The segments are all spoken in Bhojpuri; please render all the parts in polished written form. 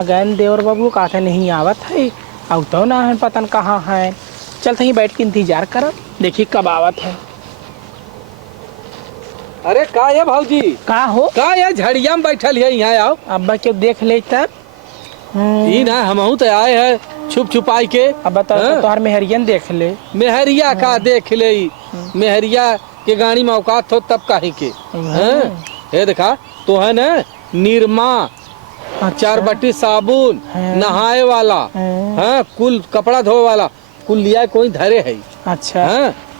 गैन देवर बाबू कहते नहीं आवत है अब तो ना है पता कहाँ है। चल ही बैठ के इंतजार कर देखी कब आवत है। अरे का ये भाऊजी का हो का ये झड़िया में बैठल है यहाँ आओ। अब क्यों देख ले तब ई ना हमहू तो आए हैं छुप छुपाई के। अब बता तो तोहर मेहरियन देख ले। मेहरिया का देख ले मेहरिया के गाड़ी में औकात हो तब काहे के ये देखा तो है ना निरमा चार बट्टी साबुन नहाए वाला हाँ कुल कपड़ा धोए वाला कुल लिया कोई धरे है। अच्छा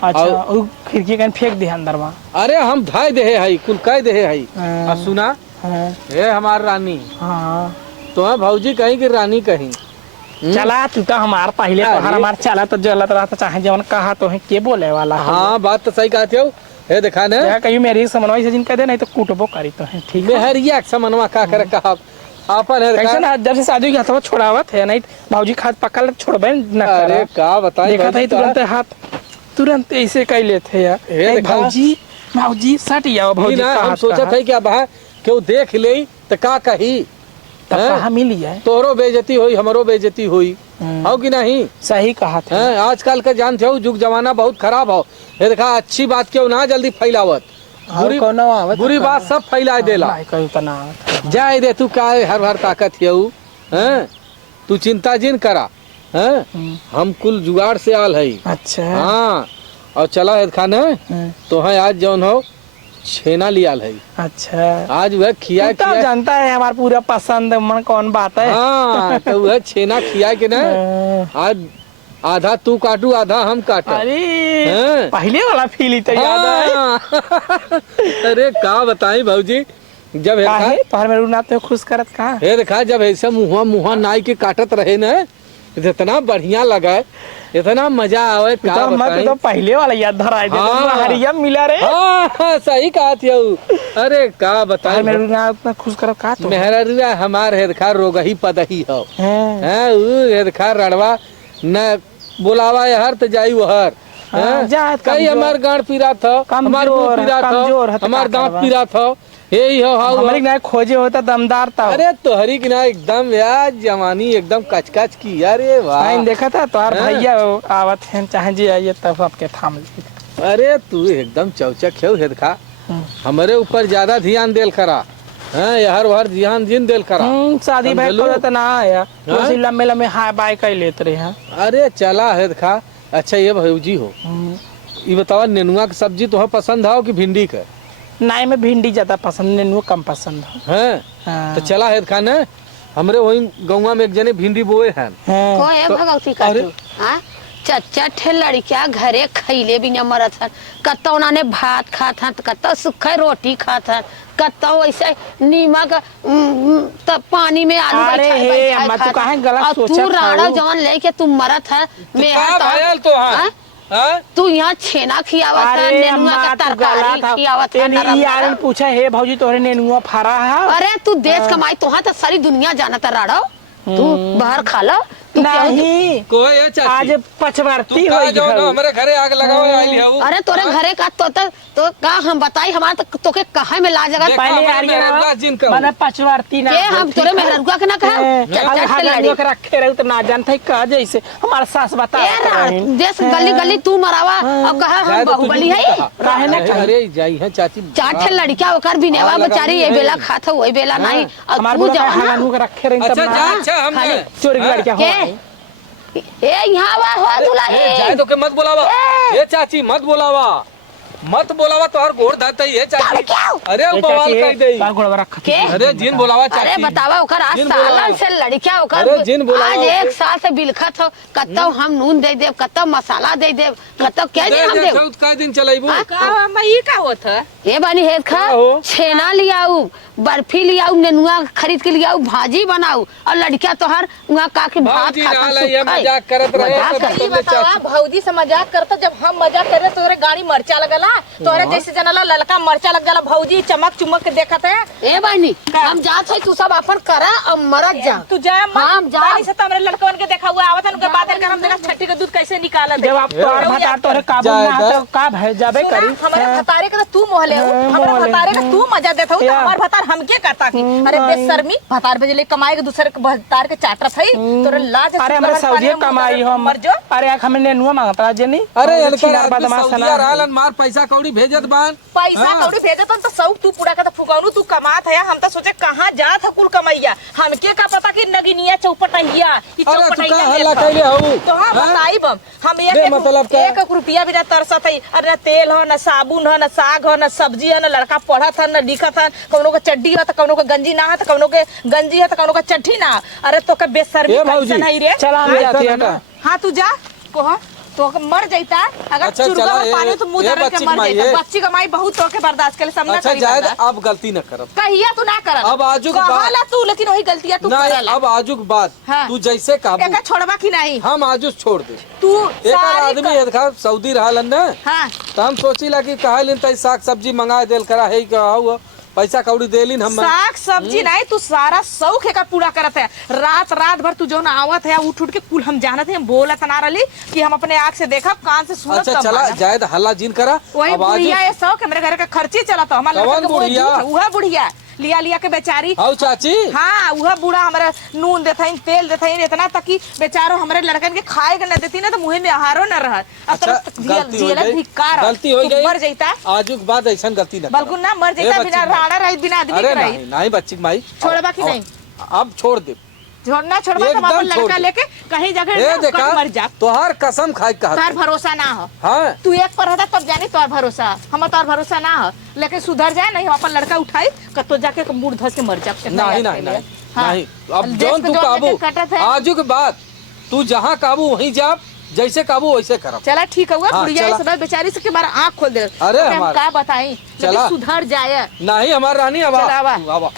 अच्छा और खिड़की कहीं फेंक दे अंदर वहाँ। अरे हम धाय दे है कुल कह दे है। अब सुना ये हमार रानी हाँ तो है भौजी कहीं की रानी कहीं चला तू तो हमार पहले तो हमार चला तो जलत रहा था चाहे जवन कहा तो है के बोले वाला। हाँ बात तो सही कहते हो ये देखा ना कहीं मेरी समन्वय से जिनका दे नहीं तो कुटबो करी तो है ठीक है। हरिया समन्वय का करे कहा आपन है कैसे ना जब से शादी की हाथ छोड़ावत है नहीं भाजी खाद पकड़ छोड़बे न। अरे का बताई देखा था तुरंत हाथ तुरंत ऐसे कह लेते यार भाजी भाजी सट जाओ भाजी हम सोचा था कि अब क्यों देख ले तो का कही कहाँ मिली है तोरो बेइज्जती हुई हमरो बेइज्जती हुई हो कि नहीं। सही कहा था आजकल का जानते हो युग जमाना बहुत खराब हो ये देखा अच्छी बात क्यों ना जल्दी फैलावत बुरी बात सब फैला देला जाए दे तू का हर हर ताकत है तू चिंता जिन करा हम कुल जुगाड़ से आल है। अच्छा हाँ और चला है खाना तो है आज जौन हो छेना लियाल है। अच्छा आज वह खिया तो जानता है हमारा पूरा पसंद मन कौन बात है। हाँ तो वह छेना खिया के ना आज आधा तू काटू आधा हम काटू। अरे पहले वाला फील ही तो याद है। अरे का बताई भाऊजी जब तो खुश करत का हे देखा जब ऐसा मुहा नाई के काटत रहे ना इतना बढ़िया लगा इतना मजा आवे का बताई। तो पहले वाला याद धरा हरिया मिला रे। सही कहा थी अरे का बताई इतना खुश करत का तो मेहरा हमार हे देखा रोगही पदही हो हे देखा रड़वा न बुलावा हर तो जाई वो हर कई हमार गांड पीरा था हमार पीरा था हमार दांत पीरा था यही हो हमारी ना खोजे होता दमदार था। अरे तोहरी की ना एकदम यार जवानी एकदम कचकच की अरे वाह देखा था तोहर भैया आवत है चाहे जी आइए तब आपके थाम ली। अरे तू एकदम चौचक है देखा हमारे ऊपर ज्यादा ध्यान देल करा हर हर ध्यान जिन देल करा शादी भाई तो ना आया लम्बे लम्बे हाय बाय कर लेते रहे हैं। अरे चला है देखा अच्छा ये भौजी हो ये बताओ नेनुआ की सब्जी तो पसंद हो कि भिंडी का। नहीं मैं भिंडी ज्यादा पसंद नेनुआ कम पसंद है। तो चला है खाना हमरे वही गौवा में एक जने भिंडी बोए हैं भगवती का चच्चा ठे लड़किया घरे खैले भी न मरत हन कत्तो उन्होंने भात खात हन कत्तो सूखे रोटी खात हन कत्तो ऐसे नीमक पानी में आलू तू राड़ा जवन लेके तू मरत है तू यहाँ छेना खियावत है नेनुआ का तरकारी खियावत है यार पूछा हे भौजी तोरे नेनुआ फरा है। अरे तू देश कमाई तो तो सारी दुनिया जानता राड़ो तू बाहर खा लो नहीं कोई आज पचवर्ती हमारे घरे आग लगाओ। अरे तोरे घरे का तो का हम बताई हमारा तो के कहा में ला जगह पहले मैंने पचवर्ती ना हम तोरे मेहरुआ के ना कहा रखे रहे तो ना जानते का जैसे हमारा सास बता देश गली गली तू मरावा और कहा हम बाहुबली है काहे ना अरे जाई है चाची चार ठे लड़कियां ओकर बिनेवा बेचारी ये बेला खात हो वही बेला नहीं और तू जवान रखे रहे चोरी लड़कियां ए यहाँ बा हो दुल्हा जाए तो के मत बुलावा ये चाची मत बुलावा तो हर गोड़ धरते है चाची। अरे बवाल कर दे अरे जिन बुलावा चाची अरे बतावा ओकर आज सालन से लड़किया ओकर जिन बुलावा आज एक साल से बिलखत हो कत्तो हम नून दे देव कत्तो मसाला दे देव कत्तो क्या दे हम देव का दिन चलाइबू का मई का होत है ये बानी हेत खा छेना लियाऊ बर्फी लियाऊ नेनुआ खरीद के लियाऊ भाजी बनाऊ और लड़किया तोहर वहां का के भात खाता ये मजाक करत रहे भौजी से मजाक करता जब हम मजाक करे तोरे गाड़ी मरचा लगला तोरे जैसे जनला ललका मरचा लग जाला भौजी चमक चुमक के देखत है। ए बहनी हम जात है तू सब अपन करा और मरत जा। तू जा हम जा पानी से तो हमरे लड़कवन के देखा हुआ आवत उनके बाद कर हम देखा छट्टी के दूध कैसे निकालत जब आप तोर भतार तोरे काबू ना तो का भय जाबे करी। हमारे भतारे के तू मोहले हो, हमारे भतारे का तू मजा देत हो, हमार भतार हमके कहता की अरे बेशर्मी भतार भेजले कमाए के दूसरे के भतार के चाटत है तोरे लाज। अरे हमरे सऊदी कमाई हो मर जो। अरे हमने नुआ मांगता जनी। अरे छिनार बदमाश ना रहलन मार पैसा कौड़ी भेजत बान पैसा कौड़ी भेजत तो सब तू पूरा का फुगाउनु तू कमात है। हम तो सोचे कहां जात है कुल कमैया, हमके का पता कि नगिनिया चौपटैया ई चौपटैया हल्ला कैले हो तो हां बताइब हम एक मतलब क्या? एक रुपया भी ना तरसत है। अरे न तेल हो न साबुन हो न साग हो न सब्जी हो न लड़का पढ़त है न लिखत है, कौनो के चड्डी हो त कौनो के गंजी ना हो त कौनो के गंजी हो त कौनो के चड्डी ना। अरे तो के बेशर्मी कैसन है रे। चला हम जाती है ना। हां तू जा कोह तो मर जाता अगर अच्छा, चुरगा चला, में पानी तो मुंह ये धर के बच्ची मर कमाई जाता। है। बच्ची कमाई बहुत तो के बर्दाश्त के लिए सामना अच्छा करी जायद बर्दाश्त। अब गलती न करब। कहिया तू ना करब अब आजुक बात- कहला तू लेकिन वही गलतियां तू नहीं करला। अब आजुक बात हाँ। तू जैसे काबू एका छोड़बा की नहीं हम आजुक छोड़ दे। तू एक सारी आदमी ये देखा सऊदी रहलन ना हां तो हम सोचिला कि कहलिन त साग सब्जी मंगा देल करा है का हुआ पैसा कौड़ी देलिन हम साग सब्जी नहीं तू सारा शौक है का पूरा करत है। रात रात भर तू जो ना आवत है उठ उठ के कुल हम जानत है, हम बोलत ना रही कि हम अपने आँख से देखब कान से सुनत। अच्छा चला जायद हल्ला जिन करा। वही अब आजुक बुढ़िया ये शौक है मेरे घर का खर्ची चला तो हमारा कौन बुढ़िया? वह बुढ़िया लिया लिया के बेचारी। आओ चाची हाँ वह बूढ़ा हमारा नून देता तेल देता इतना तक कि बेचारो हमारे लड़कन के खाए के न देती ना तो मुँह में आहारो न रहा। अच्छा गलती हो गई मर जाता आजुक बाद ऐसा गलती न बल्कि ना मर जाता बिना राड़ा रही बिना आदमी अरे के नहीं रही। नहीं बच्ची की माई छोड़बा की नहीं अब छोड़ दे छोड़ना छोड़बा तो एकदम अपन छोड़ लड़का दे। लेके कहीं जगह ए ना देखा मर जा। तोहार कसम खाए तार कहा भरोसा ना हो। हाँ तू एक पर रहता तब जानी तोर भरोसा हम तोर भरोसा ना हो। लेकिन सुधर जाए नहीं हम अपन लड़का उठाई कतो जाके मुड़ धस के मर जा। नहीं नहीं नहीं नहीं अब जौन तू काबू आजू के बाद तू जहाँ काबू वहीं जा जैसे काबू वैसे करब। चला ठीक हुआ हाँ, बुढ़िया चला। इस बार बेचारी से के बार आँख खोल दे। अरे हम हमारा- का बताई चला। सुधर जाए नहीं हमारा रानी अब चला, आवा। आवा